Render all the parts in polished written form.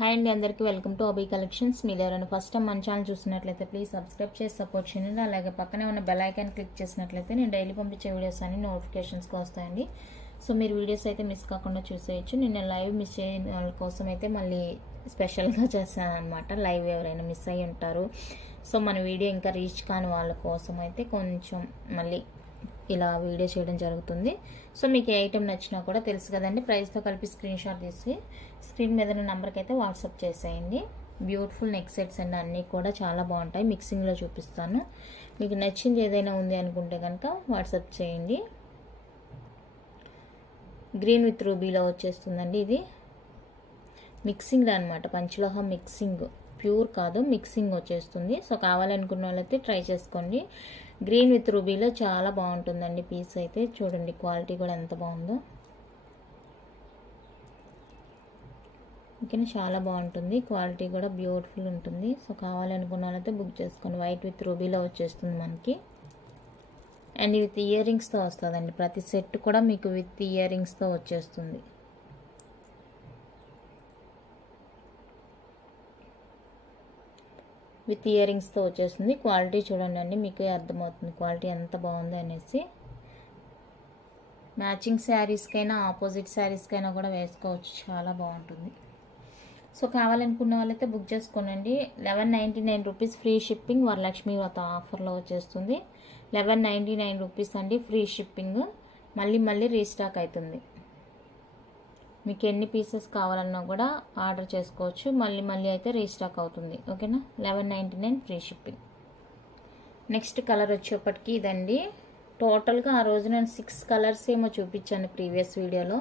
Hi అండి, అందరికీ welcome to అబీ collections. మీరు ఎవరైనా ఫస్ట్ టైం మన ఛానల్ చూసినట్లయితే ప్లీజ్ సబ్స్క్రైబ్ చేసి సపోర్ట్ చేయండి. అలాగే పక్కనే ఉన్న బెల్ ఐకాన్ క్లిక్ చేసినట్లయితే నేను డైలీ పంపించే వీడియోస్ అన్ని నోటిఫికేషన్స్కి వస్తాయండి. సో మీరు వీడియోస్ అయితే మిస్ కాకుండా చూసేయచ్చు. నేను లైవ్ మిస్ అయిన వాళ్ళ కోసం అయితే మళ్ళీ స్పెషల్గా చేస్తాను అనమాట. లైవ్ ఎవరైనా మిస్ అయ్యి ఉంటారు, సో మన వీడియో ఇంకా రీచ్ కాని వాళ్ళ కోసం అయితే కొంచెం మళ్ళీ ఇలా వీడియో చేయడం జరుగుతుంది. సో మీకు ఏ ఐటెం నచ్చినా కూడా తెలుసు కదండి, ప్రైస్తో కలిపి స్క్రీన్ షాట్ తీసి స్క్రీన్ మీద ఉన్న నెంబర్కి అయితే వాట్సాప్ చేసేయండి. బ్యూటిఫుల్ నెక్ సెట్స్ అండి, అన్నీ కూడా చాలా బాగుంటాయి. మిక్సింగ్లో చూపిస్తాను. మీకు నచ్చింది ఏదైనా ఉంది అనుకుంటే కనుక వాట్సాప్ చేయండి. గ్రీన్ విత్ రూబీలో వచ్చేస్తుందండి. ఇది మిక్సింగ్ అనమాట, పంచలోహ మిక్సింగ్, ప్యూర్ కాదు, మిక్సింగ్ వచ్చేస్తుంది. సో కావాలనుకున్న వాళ్ళైతే ట్రై చేసుకోండి. గ్రీన్ విత్ రూబీలో చాలా బాగుంటుందండి పీస్ అయితే. చూడండి క్వాలిటీ కూడా ఎంత బాగుందో. ఓకేనా, చాలా బాగుంటుంది, క్వాలిటీ కూడా బ్యూటిఫుల్ ఉంటుంది. సో కావాలనుకున్న వాళ్ళైతే బుక్ చేసుకోండి. వైట్ విత్ రూబీలో వచ్చేస్తుంది మనకి. అండ్ విత్ ఇయర్ రింగ్స్తో వస్తుందండి. ప్రతి సెట్ కూడా మీకు విత్ ఇయర్ రింగ్స్తో వచ్చేస్తుంది. విత్ ఇయర్ రింగ్స్తో వచ్చేస్తుంది. క్వాలిటీ చూడండి అండి, మీకు అర్థమవుతుంది క్వాలిటీ ఎంత బాగుంది అనేసి. మ్యాచింగ్ శారీస్కైనా ఆపోజిట్ శారీస్కైనా కూడా వేసుకోవచ్చు, చాలా బాగుంటుంది. సో కావాలనుకున్న వాళ్ళైతే బుక్ చేసుకోనండి. 1199 రూపీస్ ఫ్రీ షిప్పింగ్. వరలక్ష్మి వ్రత ఆఫర్లో వచ్చేస్తుంది. 1199 రూపీస్ అండి ఫ్రీ షిప్పింగ్. మళ్ళీ రీస్టాక్ అవుతుంది. మీకు ఎన్ని పీసెస్ కావాలన్నా కూడా ఆర్డర్ చేసుకోవచ్చు. మళ్ళీ అయితే రీస్టాక్ అవుతుంది. ఓకేనా, 1199 ఫ్రీ షిప్పింగ్. నెక్స్ట్ కలర్ వచ్చేప్పటికి ఇదండి. టోటల్గా ఆ రోజు నేను 6 కలర్స్ ఏమో చూపించాను ప్రీవియస్ వీడియోలో.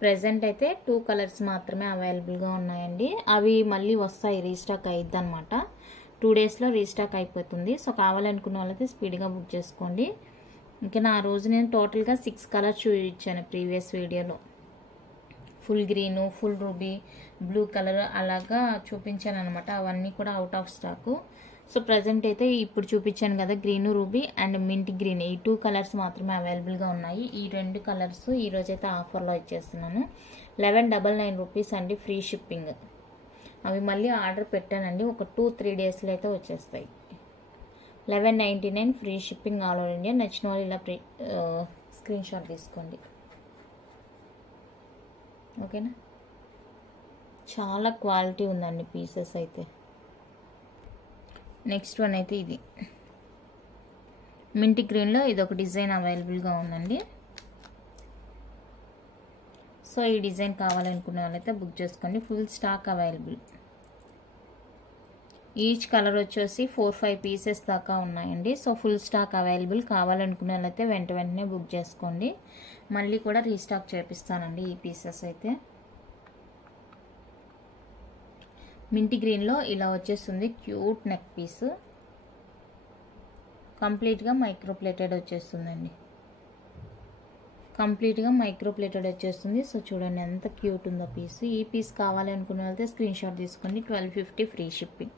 ప్రెజెంట్ అయితే 2 కలర్స్ మాత్రమే అవైలబుల్గా ఉన్నాయండి. అవి మళ్ళీ వస్తాయి, రీస్టాక్ అయ్యిద్ది అనమాట. 2 డేస్లో రీస్టాక్ అయిపోతుంది. సో కావాలనుకున్న వాళ్ళైతే స్పీడ్గా బుక్ చేసుకోండి. ఓకేనా, ఆ రోజు నేను టోటల్గా 6 కలర్స్ చూపించాను ప్రీవియస్ వీడియోలో. Full green, full ruby, blue colour అలాగా చూపించాను అనమాట. అవన్నీ కూడా out of stock. So present అయితే ఇప్పుడు చూపించాను కదా, green, ruby and mint green, ఈ 2 కలర్స్ మాత్రమే అవైలబుల్గా ఉన్నాయి. ఈ 2 కలర్స్ ఈరోజైతే ఆఫర్లో ఇచ్చేస్తున్నాను. 1199 రూపీస్ అండి ఫ్రీ షిప్పింగ్. అవి మళ్ళీ ఆర్డర్ పెట్టానండి, ఒక 2-3 డేస్లో అయితే వచ్చేస్తాయి. 1199 free shipping all over India. నచ్చిన వాళ్ళు ఇలా స్క్రీన్ షాట్ తీసుకోండి. ఓకేనా, చాలా క్వాలిటీ ఉందండి పీసెస్ అయితే. నెక్స్ట్ వన్ అయితే ఇది మింట్ గ్రీన్లో ఇది ఒక డిజైన్ అవైలబుల్గా ఉందండి. సో ఈ డిజైన్ కావాలనుకునే వాళ్ళైతే బుక్ చేసుకోండి. Full stock available. Each colour వచ్చేసి 4-5 పీసెస్ దాకా ఉన్నాయండి. So full stock available. కావాలనుకునే వాళ్ళైతే వెంటనే బుక్ చేసుకోండి. మళ్ళీ కూడా రీస్టాక్ చేపిస్తానండి ఈ పీసెస్ అయితే. మింటి గ్రీన్లో ఇలా వచ్చేస్తుంది క్యూట్ నెక్ పీస్. కంప్లీట్గా మైక్రో ప్లేటెడ్ వచ్చేస్తుందండి. కంప్లీట్గా మైక్రో ప్లేటెడ్ వచ్చేస్తుంది. సో చూడండి ఎంత క్యూట్ ఉందో పీస్. ఈ పీస్ కావాలనుకునే వాళ్ళైతే స్క్రీన్ షాట్ తీసుకోండి. 1250 ఫ్రీ షిప్పింగ్.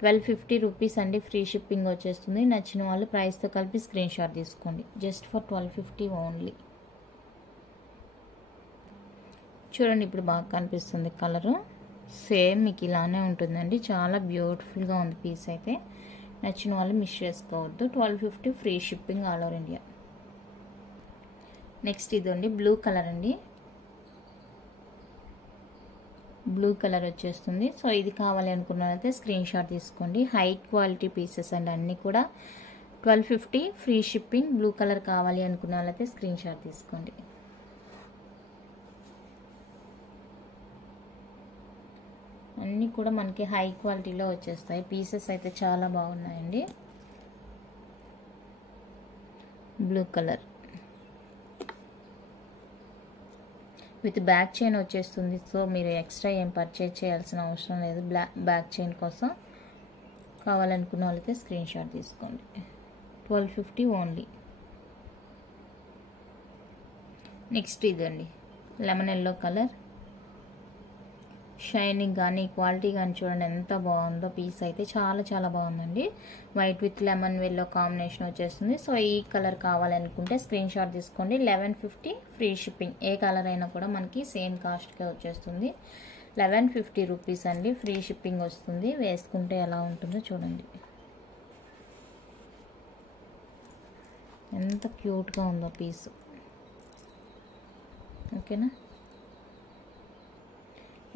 1250 రూపీస్ అండి ఫ్రీ షిప్పింగ్ వచ్చేస్తుంది. నచ్చిన వాళ్ళు ప్రైస్తో కలిపి స్క్రీన్ షాట్ తీసుకోండి. Just for 1250 only. చూడండి ఇప్పుడు బాగా కనిపిస్తుంది కలరు. సేమ్ మీకు ఇలానే ఉంటుందండి. చాలా బ్యూటిఫుల్గా ఉంది పీస్ అయితే. నచ్చిన వాళ్ళు మిస్ చేసుకోవద్దు. 1250 free shipping all over India. Next ఇదండి బ్లూ కలర్ అండి. బ్లూ కలర్ వచ్చేస్తుంది. సో ఇది కావాలి అనుకున్నట్లయితే స్క్రీన్ షాట్ తీసుకోండి. హై క్వాలిటీ పీసెస్ అండి అన్నీ కూడా. 1250 ఫ్రీ షిప్పింగ్. బ్లూ కలర్ కావాలి అనుకున్న వాళ్ళైతే స్క్రీన్ షాట్ తీసుకోండి. అన్నీ కూడా మనకి హై క్వాలిటీలో వచ్చేస్తాయి. పీసెస్ అయితే చాలా బాగున్నాయండి. Blue colour with back chain వచ్చేస్తుంది. సో మీరు ఎక్స్ట్రా ఏం పర్చేజ్ చేయాల్సిన అవసరం లేదు. బ్యాక్ చైన్ కోసం కావాలనుకున్న వాళ్ళైతే స్క్రీన్ షాట్ తీసుకోండి. 1250 ఓన్లీ. నెక్స్ట్ ఇదండి లెమన్ ఎల్లో కలర్. షైనింగ్ కానీ క్వాలిటీ కానీ చూడండి ఎంత బాగుందో పీస్ అయితే. చాలా బాగుందండి. White with lemon yellow combination వచ్చేస్తుంది. సో ఈ కలర్ కావాలనుకుంటే స్క్రీన్ షాట్ తీసుకోండి. 1150 ఫ్రీ షిప్పింగ్. ఏ కలర్ అయినా కూడా మనకి సేమ్ కాస్ట్కే వచ్చేస్తుంది. 1150 రూపీస్ అండి, ఫ్రీ షిప్పింగ్ వస్తుంది. వేసుకుంటే ఎలా ఉంటుందో చూడండి, ఎంత క్యూట్గా ఉందో పీస్. ఓకేనా.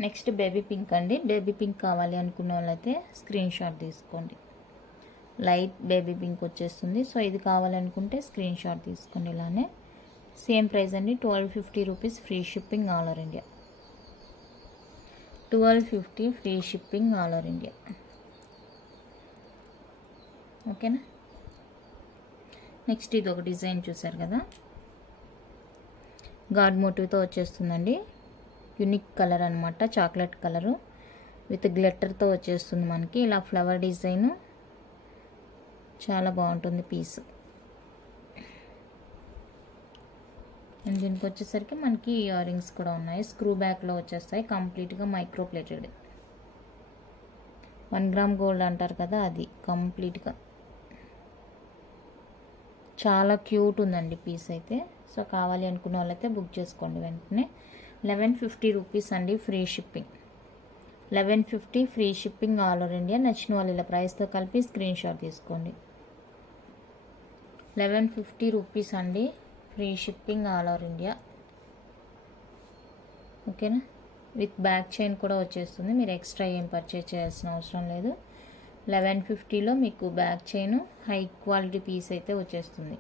నెక్స్ట్ బేబీ పింక్ అండి. బేబీ పింక్ కావాలి అనుకున్న వాళ్ళైతే స్క్రీన్ షాట్ తీసుకోండి. లైట్ బేబీ పింక్ వచ్చేస్తుంది. సో ఇది కావాలనుకుంటే స్క్రీన్ షాట్ తీసుకోండి. ఇలానే సేమ్ ప్రైస్ అండి, 1250 rupees, free shipping all over India. 1250 free shipping all over India. ఓకేనా. నెక్స్ట్ ఇది ఒక డిజైన్ చూసారు కదా, గాడ్ మోటివ్తో వచ్చేస్తుందండి. యూనిక్ కలర్ అనమాట, చాక్లెట్ కలరు విత్ గ్లిట్టర్తో వచ్చేస్తుంది మనకి. ఇలా ఫ్లవర్ డిజైన్ చాలా బాగుంటుంది పీస్. అండ్ దీనికి వచ్చేసరికి మనకి ఇయర్ రింగ్స్ కూడా ఉన్నాయి, స్క్రూ బ్యాక్లో వచ్చేస్తాయి, కంప్లీట్గా మైక్రో ప్లేటెడ్. 1 గ్రామ్ గోల్డ్ అంటారు కదా, అది కంప్లీట్గా చాలా క్యూట్ ఉందండి పీస్ అయితే. సో కావాలి అనుకున్న వాళ్ళైతే బుక్ చేసుకోండి వెంటనే. 1150 రూపీస్ అండి, free shipping. 1150 free shipping all over India. నచ్చిన వాళ్ళు ఇలా ప్రైస్తో కలిపి స్క్రీన్ షాట్ తీసుకోండి. 1150 రూపీస్ అండి, free shipping all over India. ఓకేనా. విత్ బ్యాక్ చైన్ కూడా వచ్చేస్తుంది, మీరు ఎక్స్ట్రా ఏం పర్చేజ్ చేయాల్సిన అవసరం లేదు. 1150లో మీకు back chain high quality piece అయితే వచ్చేస్తుంది.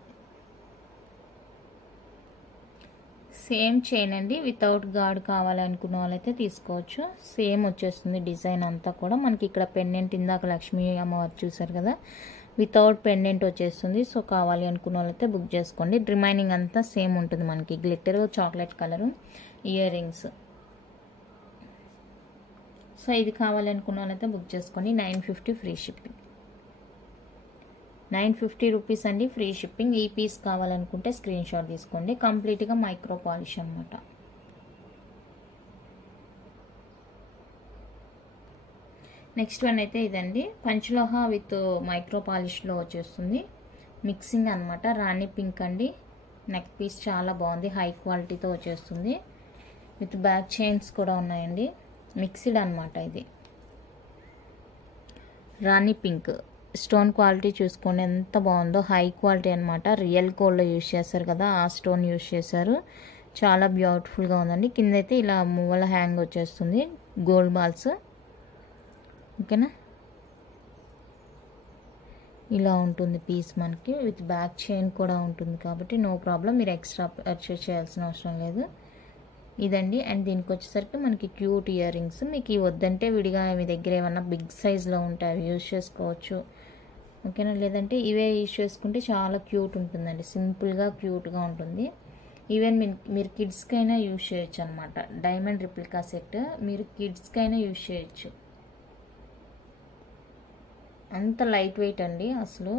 సేమ్ చైన్ అండి, వితౌట్ గార్డ్ కావాలనుకున్న వాళ్ళైతే తీసుకోవచ్చు. సేమ్ వచ్చేస్తుంది డిజైన్ అంతా కూడా మనకి. ఇక్కడ పెండెంట్ ఇందాక లక్ష్మీ అమ్మవారు చూసారు కదా, వితౌట్ పెండెంట్ వచ్చేస్తుంది. సో కావాలి అనుకున్న వాళ్ళైతే బుక్ చేసుకోండి. రిమైనింగ్ అంతా సేమ్ ఉంటుంది మనకి, glitter, chocolate colour, ear rings. So ఇది కావాలనుకున్న వాళ్ళైతే బుక్ చేసుకోండి. 950 ఫ్రీ షిప్పింగ్. 950 రూపీస్ అండి, ఫ్రీ షిప్పింగ్. ఈ పీస్ కావాలనుకుంటే స్క్రీన్ షాట్ తీసుకోండి. కంప్లీట్గా మైక్రో పాలిష్ అనమాట. నెక్స్ట్ వన్ అయితే ఇదండి, పంచలోహ విత్ మైక్రో పాలిష్లో వచ్చేస్తుంది. మిక్సింగ్ అనమాట, రాణి పింక్ అండి. నెక్ పీస్ చాలా బాగుంది, హై క్వాలిటీతో వచ్చేస్తుంది. విత్ బ్యాక్ చైన్స్ కూడా ఉన్నాయండి. మిక్స్డ్ అనమాట ఇది. రాణి పింక్ స్టోన్ క్వాలిటీ చూసుకోండి ఎంత బాగుందో, హై క్వాలిటీ అనమాట. రియల్ గోల్డ్లో యూజ్ చేస్తారు కదా, ఆ స్టోన్ యూజ్ చేశారు. చాలా బ్యూటిఫుల్గా ఉందండి. కింద అయితే ఇలా మువ్వల హ్యాంగ్ వచ్చేస్తుంది, గోల్డ్ బాల్స్. ఓకేనా. ఇలా ఉంటుంది పీస్ మనకి, విత్ బ్యాక్ చైన్ కూడా ఉంటుంది కాబట్టి నో ప్రాబ్లం, మీరు ఎక్స్ట్రా పర్చేస్ చేయాల్సిన అవసరం లేదు. ఇదండి. అండ్ దీనికి వచ్చేసరికి మనకి క్యూట్ ఇయర్ రింగ్స్. మీకు ఇవి వద్దంటే విడిగా మీ దగ్గర ఏమన్నా బిగ్ సైజ్లో ఉంటే అవి యూజ్ చేసుకోవచ్చు. ఓకేనా. లేదంటే ఇవే యూజ్ చేసుకుంటే చాలా క్యూట్ ఉంటుందండి, సింపుల్గా క్యూట్గా ఉంటుంది. ఈవెన్ మీరు కిడ్స్కైనా యూజ్ చేయొచ్చు అనమాట. డైమండ్ రిప్లికా సెట్ మీరు కిడ్స్కైనా యూజ్ చేయొచ్చు. అంత లైట్ వెయిట్ అండి, అసలు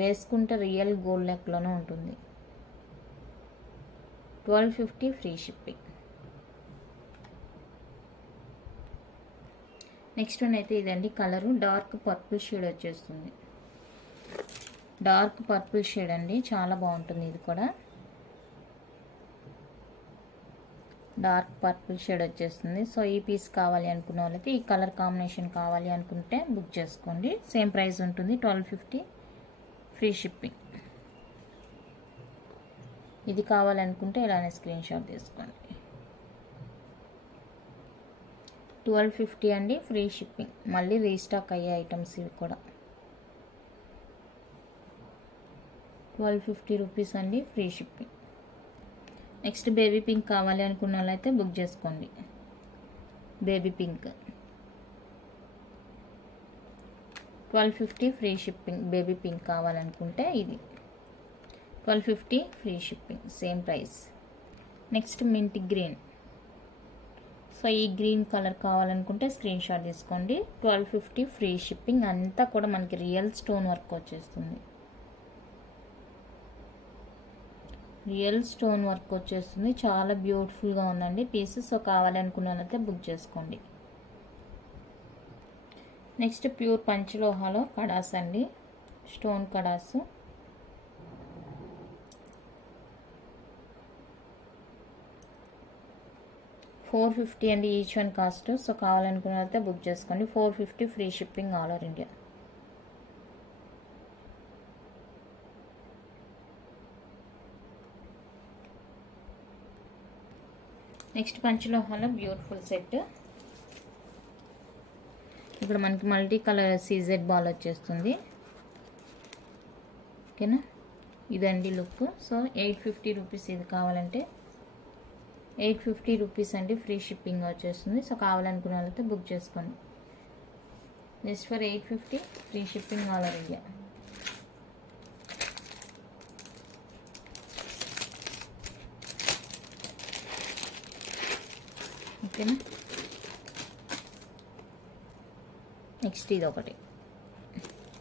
వేసుకుంటే రియల్ గోల్డ్ నెక్లోనే ఉంటుంది. 1250 ఫ్రీ షిప్పింగ్. నెక్స్ట్ వన్ అయితే ఇదండి, కలరు డార్క్ పర్పుల్ షేడ్ వచ్చేస్తుంది. డార్క్ పర్పుల్ షేడ్ అండి, చాలా బాగుంటుంది ఇది కూడా. డార్క్ పర్పుల్ షేడ్ వచ్చేస్తుంది. సో ఈ పీస్ కావాలి అనుకున్న వాళ్ళైతే, ఈ కలర్ కాంబినేషన్ కావాలి అనుకుంటే బుక్ చేసుకోండి. సేమ్ ప్రైస్ ఉంటుంది, 1250 ఫ్రీ షిప్పింగ్. ఇది కావాలనుకుంటే ఇలానే స్క్రీన్ షాట్ తీసుకోండి. 1250 అండి, ఫ్రీ షిప్పింగ్. మళ్ళీ రీస్టాక్ అయ్యే ఐటమ్స్ ఇవి కూడా. 1250 రూపీస్ అండి, free shipping. Next baby pink కావాలి అనుకున్న వాళ్ళైతే బుక్ చేసుకోండి. Baby pink 1250 free shipping. Baby pink కావాలనుకుంటే ఇది 1250 free shipping, same price. Next mint green. So ఈ గ్రీన్ కలర్ కావాలనుకుంటే స్క్రీన్ షాట్ తీసుకోండి. 1250 ఫ్రీ షిప్పింగ్. అంతా కూడా మనకి రియల్ స్టోన్ వర్క్ వచ్చేస్తుంది. రియల్ స్టోన్ వర్క్ వచ్చేస్తుంది, చాలా బ్యూటిఫుల్గా ఉందండి పీస్. సో కావాలనుకున్న వాళ్ళైతే బుక్ చేసుకోండి. నెక్స్ట్ ప్యూర్ పంచలోహాలో కడాస్ అండి, స్టోన్ కడాస్. 450 అండి ఈచ్ వన్ కాస్ట్. సో కావాలనుకున్న వాళ్ళైతే బుక్ చేసుకోండి. 450 free shipping all over India. Next పంచలోహాలో బ్యూటిఫుల్ సెట్. ఇక్కడ మనకి మల్టీ కలర్ సీజెడ్ బాల్ వచ్చేస్తుంది. ఓకేనా, ఇదండి లుక్. So 850 rupees. ఇది కావాలంటే 850 రూపీస్ అండి, ఫ్రీ షిప్పింగ్ వచ్చేస్తుంది. సో కావాలనుకున్న వాళ్ళైతే బుక్ చేసుకోండి. Just for 850 free shipping all over India. ఓకేనా, నెక్స్ట్ ఇది ఒకటి.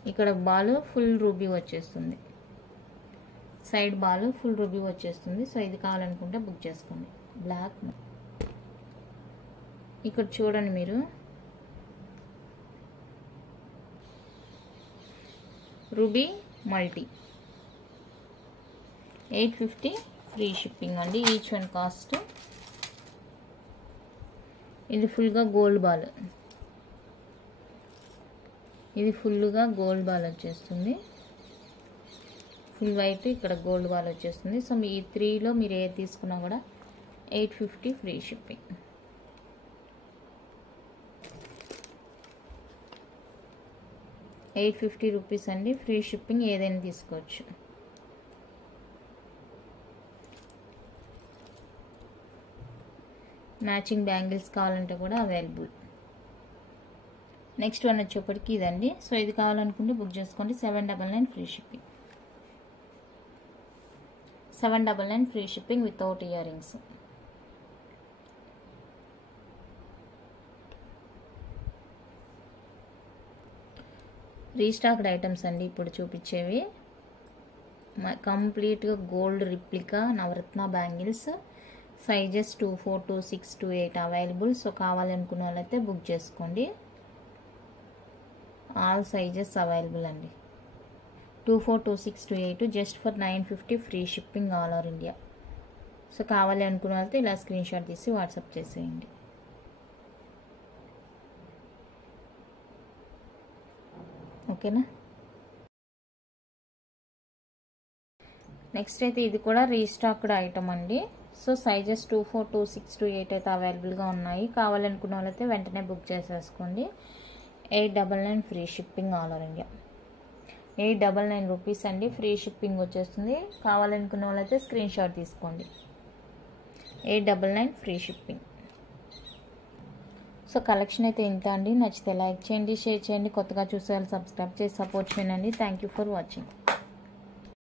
ఇక్కడ బాల్ ఫుల్ రూబీ వచ్చేస్తుంది, సైడ్ బాల్ ఫుల్ రూబీ వచ్చేస్తుంది. సో ఇది కావాలనుకుంటే బుక్ చేసుకోండి. బ్లాక్. ఇక్కడ చూడండి మీరు, రూబీ మల్టీ 850 ఫ్రీ షిప్పింగ్ అండి, ఈచ్ వన్ కాస్ట్. ఇది ఫుల్గా గోల్డ్ బాల్, ఇది ఫుల్గా గోల్డ్ బాల్ వచ్చేస్తుంది. ఫుల్ వైట్, ఇక్కడ గోల్డ్ బాల్ వచ్చేస్తుంది. సో మీ 3లో మీరు ఏది తీసుకున్నా కూడా 850 ఫ్రీ షిప్పింగ్. ₹850 అండి, ఫ్రీ షిప్పింగ్. ఏదైనా తీసుకోవచ్చు. మ్యాచింగ్ బ్యాంగిల్స్ కావాలంటే కూడా అవైలబుల్. నెక్స్ట్ వన్ వచ్చేప్పటికి ఇదండి. సో ఇది కావాలనుకుంటే బుక్ చేసుకోండి. 799 free shipping. 799 free shipping without ear rings. Restocked items అండి ఇప్పుడు చూపించేవి. కంప్లీట్గా గోల్డ్ రిప్లికా నవరత్న బ్యాంగిల్స్. Sizes 24, 26, 28 available. సో కావాలనుకున్న వాళ్ళైతే బుక్ చేసుకోండి. ఆల్ సైజెస్ అవైలబుల్ అండి. 24, 26, 28 just for 950 free shipping all over India. So కావాలి అనుకున్న వాళ్ళతో ఇలా స్క్రీన్ షాట్ తీసి వాట్సాప్ చేసేయండి. ఓకేనా, నెక్స్ట్ అయితే ఇది కూడా రీస్టాక్డ్ ఐటమ్ అండి. సో సైజెస్ 24, 26, 28 అయితే అవైలబుల్గా ఉన్నాయి. కావాలనుకున్న వాళ్ళైతే వెంటనే బుక్ చేసేసుకోండి. 899 free shipping all over India. 899 rupees అండి, ఫ్రీ షిప్పింగ్ వచ్చేస్తుంది. కావాలనుకున్న వాళ్ళైతే స్క్రీన్ షాట్ తీసుకోండి. 899 ఫ్రీ షిప్పింగ్. సో కలెక్షన్ అయితే ఇంత అండి. నచ్చితే లైక్ చేయండి, షేర్ చేయండి. కొత్తగా చూసే వాళ్ళు సబ్స్క్రైబ్ చేసి సపోర్ట్ చేయండి. Thank you for watching.